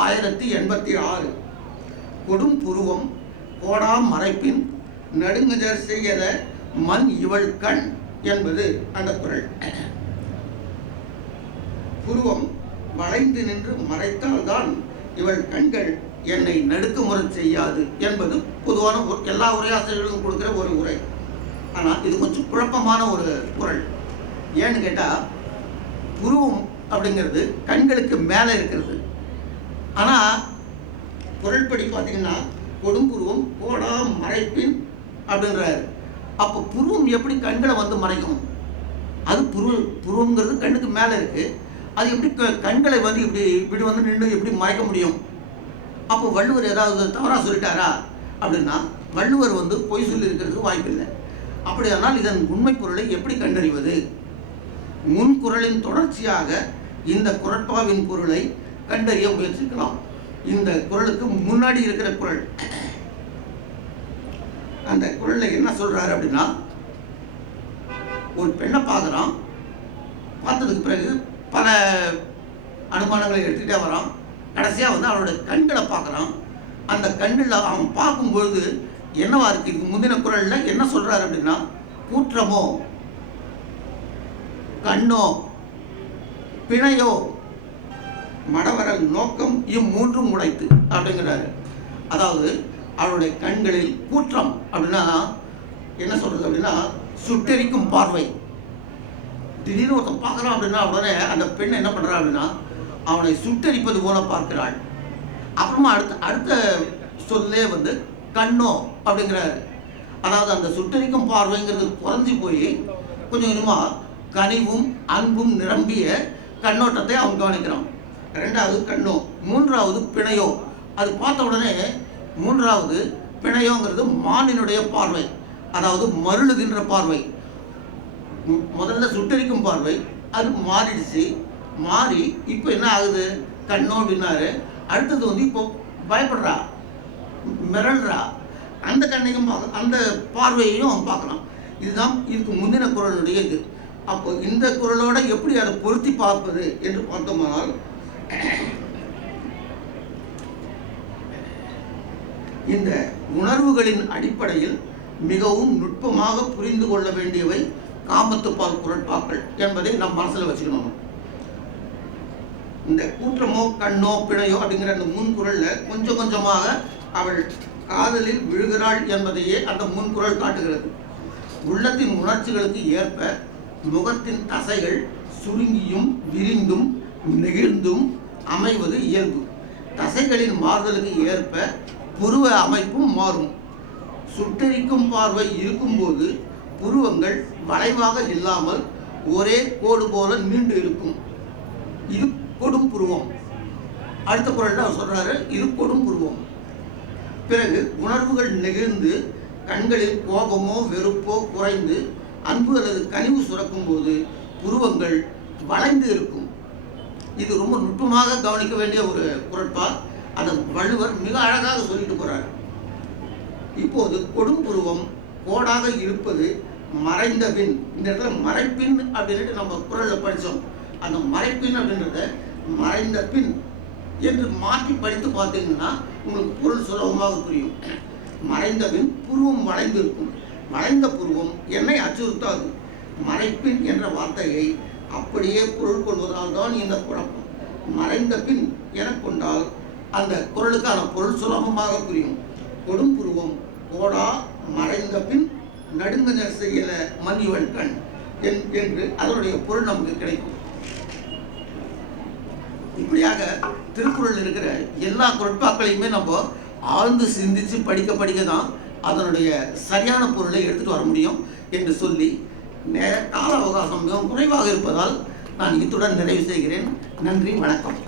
1086. கொடும் புருவம் கோடாம் மறைப்பின் நடுங்கஜர் செய்யத மண் இவள் கண் என்பது அந்த குறள். புருவம் வளைந்து நின்று மறைத்தால்தான் இவள் கண்கள் என்னை நடுக்குமுறை செய்யாது என்பது பொதுவான எல்லா உரையாசிரியர்களும் கொடுக்குற ஒரு உரை. ஆனால் இது கொஞ்சம் குழப்பமான ஒரு குறள். ஏன்னு கேட்டால், புருவம் அப்படிங்கிறது கண்களுக்கு மேலே இருக்கிறது. ஆனால் குறள் படி பார்த்தீங்கன்னா கொடும்புருவம் கோடா மறைப்பின் அப்படின்றாரு. அப்போ புருவம் எப்படி கண்களை வந்து மறைக்கும்? அது புருவங்கிறது கண்ணுக்கு மேலே இருக்குது. அது எப்படி கண்களை வந்து இப்படி வந்து நின்று எப்படி மறைக்க முடியும்? அப்போ வள்ளுவர் ஏதாவது தவறாக சொல்லிட்டாரா அப்படின்னா, வள்ளுவர் வந்து பொய் சொல்லியிருக்கிறதுக்கு வாய்ப்பில்லை. அப்படியானால் இதன் உண்மை பொருளை எப்படி கண்டறிவது? முன்குறளின் தொடர்ச்சியாக இந்த குறட்பாவின் பொருளை கண்டறிய முயற்சிக்கலாம். இந்த குறளுக்கு முன்னாடி இருக்கிற குறள், அந்த குறளில் என்ன சொல்றாரு அப்படின்னா, ஒரு பெண்ணை பார்க்குறான். பார்த்ததுக்கு பிறகு பல அனுமானங்களை எடுத்துக்கிட்டே வரான். கடைசியாக வந்து அவனோட கண்களை பார்க்குறான். அந்த கண்ணில் அவன் பார்க்கும்பொழுது என்னவா இருக்கு? இதுக்கு முந்தின குறளில் என்ன சொல்றாரு அப்படின்னா, கூற்றமோ கண்ணோ பிணையோ மடவரல் நோக்கம் இம்மூன்றும் உடைத்து அப்படிங்கிறாரு. அதாவது அவருடைய கண்களில் கூற்றம் அப்படின்னா என்ன சொல்றது அப்படின்னா, சுட்டெரிக்கும் பார்வை. திடீர்னு ஒருத்தன் பார்க்குறான் அப்படின்னா உடனே அந்த பெண் என்ன பண்ணுறா அப்படின்னா, அவனை சுட்டெரிப்பது போல பார்க்கிறாள். அப்புறமா அடுத்த சொல்லே வந்து கண்ணோ அப்படிங்கிறாரு. அதாவது அந்த சுட்டெரிக்கும் பார்வைங்கிறது குறைஞ்சி போய் கொஞ்சம் கொஞ்சமாக கனிவும் அன்பும் நிரம்பிய கண்ணோட்டத்தை அவன் கவனிக்கிறான். ரெண்டாவது கண்ணோ. மூன்றாவது பிணையோ. அது பார்த்த உடனே மூன்றாவது பிணையோங்கிறது மானினுடைய பார்வை, அதாவது மருளுகின்ற பார்வை. முதல்ல சுட்டரிக்கும் பார்வை அது மாறிடுச்சு. மாறி இப்போ என்ன ஆகுது? கண்ணோ அப்படின்னாரு. அடுத்தது வந்து இப்போ பயப்படுறா, மிரள்றா. அந்த கண்ணையும் அந்த பார்வையையும் அவன் பார்க்கலாம். இதுதான் இதுக்கு முந்தின குறளுடைய இது. அப்போ இந்த குறளோட எப்படி அதை பொருத்தி பார்ப்பது என்று பார்த்தோமானால், இந்த உணர்வுகளின் அடிப்படையில் மிகவும் நுட்பமாக புரிந்து கொள்ள வேண்டியவை காமத்துப்பால் குறட்பாக்கள் என்பதை நம் மனசில் வச்சுக்கணும். இந்த கூற்றமோ கண்ணோ பிணையோ அப்படிங்கிற அந்த முன்குறளில் கொஞ்சம் கொஞ்சமாக அவள் காதலில் விழுகிறாள் என்பதையே அந்த முன்குறள் காட்டுகிறது. உள்ளத்தின் உணர்ச்சிகளுக்கு ஏற்ப முகத்தின் தசைகள் சுருங்கியும் விரிந்தும் நெகிழ்ந்தும் அமைவது இயல்பு. தசைகளின் மாறுதலுக்கு ஏற்ப புருவ அமைப்பும் மாறும். சுட்டெரிக்கும் பார்வை இருக்கும்போது புருவங்கள் வளைவாக இல்லாமல் ஒரே கோடு போல நீண்டு இருக்கும். இது கொடும் புருவம். அடுத்த குறள்ல அவர் சொல்றாரு, இது கொடும் புருவம். பிறகு உணர்வுகள் நெகிழ்ந்து கண்களில் கோபமோ வெறுப்போ குறைந்து அன்பு அல்லது கனிவு சுரக்கும் போது புருவங்கள் வளைந்து இருக்கும். இது ரொம்ப நுட்பமாக கவனிக்க வேண்டிய ஒரு குறட்பா. அதை வள்ளுவர் மிக அழகாக சொல்லிட்டு போறார். இப்போது கொடும் புருவம் கோடாக இருப்பது மறைந்த பின். இந்த இடத்துல மறைப்பின் அப்படின்ட்டு நம்ம குறள்ல படித்தோம். அந்த மறைப்பின் அப்படின்றத மறைந்த பின் என்று மாற்றி படித்து பார்த்தீங்கன்னா உங்களுக்கு பொருள் சுலபமாக புரியும். மறைந்த பின் புருவம் வளைந்து இருக்கும். வளைந்த புருவம் என்னை அச்சுறுத்தாது. மறைப்பின் என்ற வார்த்தையை அப்படியே பொருள் கொள்வதால் தான் இந்த குழப்பம். மறைந்த பின் என கொண்டால் அந்த குறளுக்கான பொருள் சுலபமாக புரியும். கொடும் புருவம் கோடா மறைந்த பின் நடுங்கஜர் செய்யல மண் இவள் கண் என்று அதனுடைய பொருள் நமக்கு கிடைக்கும். இப்படியாக திருக்குறள் இருக்கிற எல்லா குறட்பாக்களையுமே நம்ம ஆழ்ந்து சிந்தித்து படிக்க தான் அதனுடைய சரியான பொருளை எடுத்துகிட்டு வர முடியும் என்று சொல்லி, கால அவகாசம் மிகவும் குறைவாக இருப்பதால் நான் இத்துடன் நிறைவு செய்கிறேன். நன்றி, வணக்கம்.